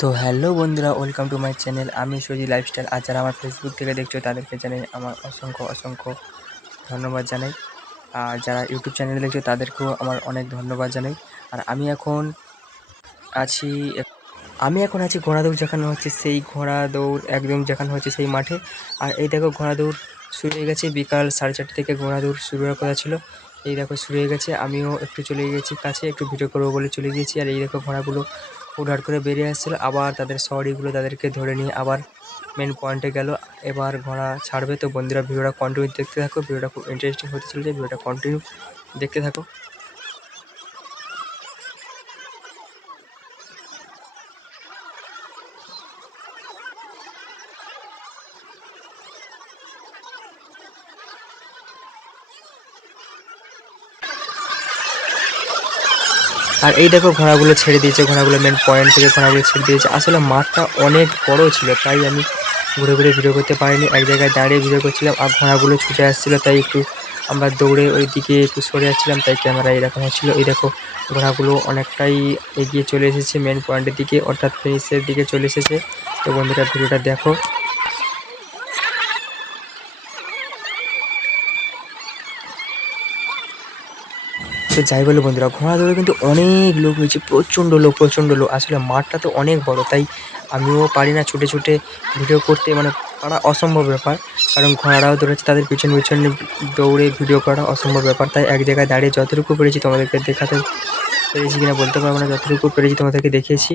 তো হ্যালো বন্ধুরা, welcome to my channel. আমি সুজি লাইফস্টাইল। আর যারা আমার ফেসবুক থেকে দেখছো তাদেরকে জানাই আমার অসংখ্য অসংখ্য ধন্যবাদ জানাই। আর যারা ইউটিউব চ্যানেলে দেখছো তাদেরকেও আমার অনেক ধন্যবাদ জানাই। আর আছি আমি এখন আছি ঘোড়া দৌড় যেখানে হচ্ছে, সেই ঘোড়া দৌড় একদম যেখানে হচ্ছে সেই মাঠে। আর এই দেখো ঘোড়া দৌড় শুরু হয়ে গেছে। বিকাল 4:30 থেকে ঘোড়া দৌড় শুরু হওয়ার কথা ছিল। এই দেখো শুরু হয়ে গেছে। আমিও একটু চলে গেছি কাছে, একটু ভিডিও করবো বলে চলে গিয়েছি। আর এই দেখো ঘোড়াগুলো হুটহাট করে বেরিয়ে আসছিলো, আবার তাদের সওয়ারিগুলো তাদেরকে ধরে নিয়ে আবার মেন পয়েন্টে গেল। এবার ঘোড়া ছাড়বে। তো বন্ধুরা, ভিডিওটা কন্টিনিউ দেখতে থাকো। ভিডিওটা খুব ইন্টারেস্টিং হতে চলেছে। ভিডিওটা কন্টিনিউ দেখতে থাকো। আর এই দেখো ঘোড়াগুলো ছেড়ে দিয়েছে, ঘোড়াগুলো মেন পয়েন্ট থেকে ঘোড়াগুলো ছেড়ে দিয়েছে। আসলে মাঠটা অনেক বড় ছিল, তাই আমি ঘুরে ঘুরে ভিডিও করতে পারিনি। এক জায়গায় দাঁড়িয়ে ভিডিও করছিলাম আর ঘোড়াগুলো ছুটে আসছিলো, তাই একটু আমরা দৌড়ে ওই দিকে একটু সরে যাচ্ছিলাম, তাই ক্যামেরা এরকম হচ্ছিলো। এই দেখো ঘোড়াগুলো অনেকটাই এগিয়ে চলে এসেছে মেন পয়েন্টের দিকে, অর্থাৎ ফিনিশের দিকে চলে এসেছে। তো বন্ধুরা, ভিডিওটা দেখো। তো যাই বলো বন্ধুরা, ঘোড়া দৌড়ে কিন্তু অনেক লোক হয়েছে, প্রচণ্ড লোক প্রচণ্ড লোক। আসলে মাঠটা তো অনেক বড়, তাই আমিও পারি না ছুটে ছুটে ভিডিও করতে, মানে পারা অসম্ভব ব্যাপার। কারণ ঘোড়ারাও দৌড়াচ্ছে, তাদের পিছনে পিছনে দৌড়ে ভিডিও করা অসম্ভব ব্যাপার। তাই এক জায়গায় দাঁড়িয়ে যতটুকু পেরেছি তোমাদেরকে দেখাতে পেরেছি কিনা বলতে পারবো না, যতটুকু পেরেছি তোমাদেরকে দেখিয়েছি।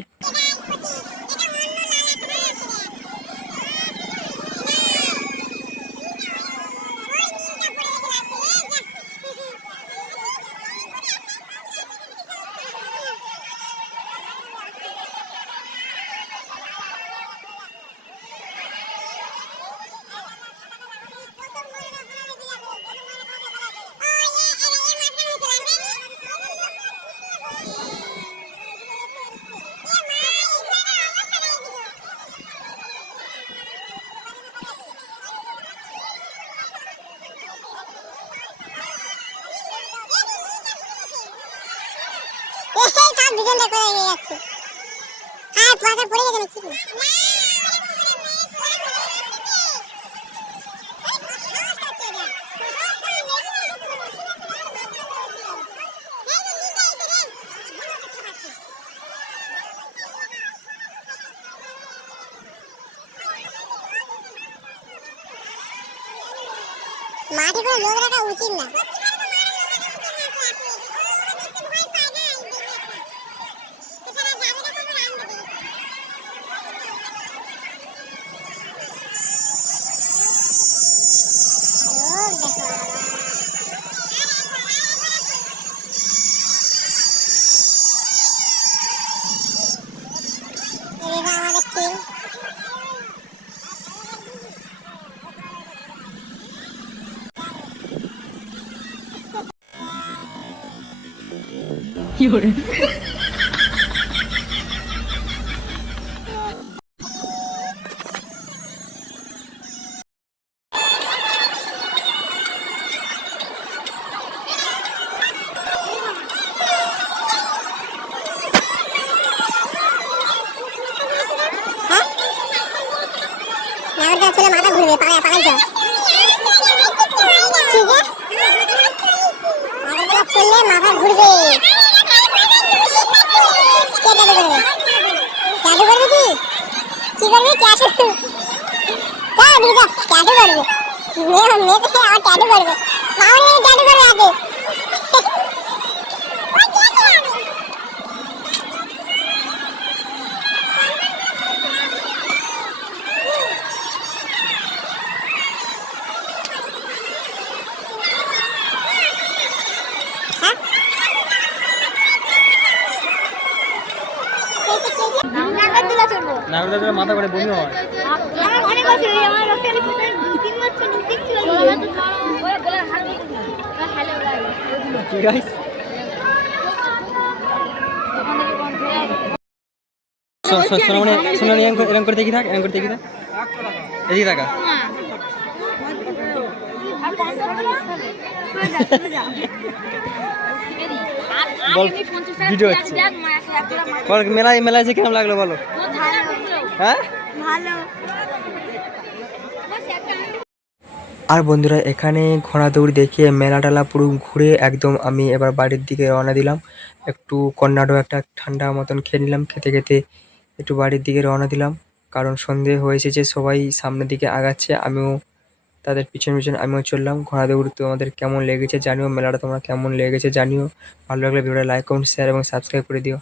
দুজনটা করে নিয়ে যাচ্ছে। হ্যাঁ, মাথা পড়ে গেছে নাকি? মাঠে করে লোক রাখা উচিত না। আমাদের টিম কি করে মাথা ঘুরবে, পালাই যাও। চললে মাথা ঘুরবে। চাটু করবে কি? কি করবে? চাটু। যা দিদি, চাটু করবে। মেয়েতে আমার চাটু করবে। মামনি চাটু করবে আগে। নাগরদোলা মাথা করে বমি হয়। সোনালি এরকম করে দেখি থাক, এরকম করে দেখি থাক, এদিকে থাকা। বল ভিডিও হচ্ছে বল মেলায় মেলায় যে কেমন লাগলো বলো হ্যাঁ ভালো। আর বন্ধুরা এখানে ঘোড়া দৌড় দেখিয়ে মেলা টেলা পুরো ঘুরে একদম আমি এবার বাড়ির দিকে রওনা দিলাম। একটু কর্নাডো একটা ঠান্ডা মতন খেয়ে নিলাম, খেতে খেতে একটু বাড়ির দিকে রওনা দিলাম। কারণ সন্ধে হয়েছে যে সবাই সামনের দিকে আগাচ্ছে, আমিও তাদের পিছন পিছন আমিও চললাম। ঘোড়া দৌড় তোমাদের কেমন লেগেছে জানিও, মেলাটা তোমরা কেমন লেগেছে জানিও। ভালো লাগলে ভিডিওটা লাইক কমেন্ট শেয়ার এবং সাবস্ক্রাইব করে দিও।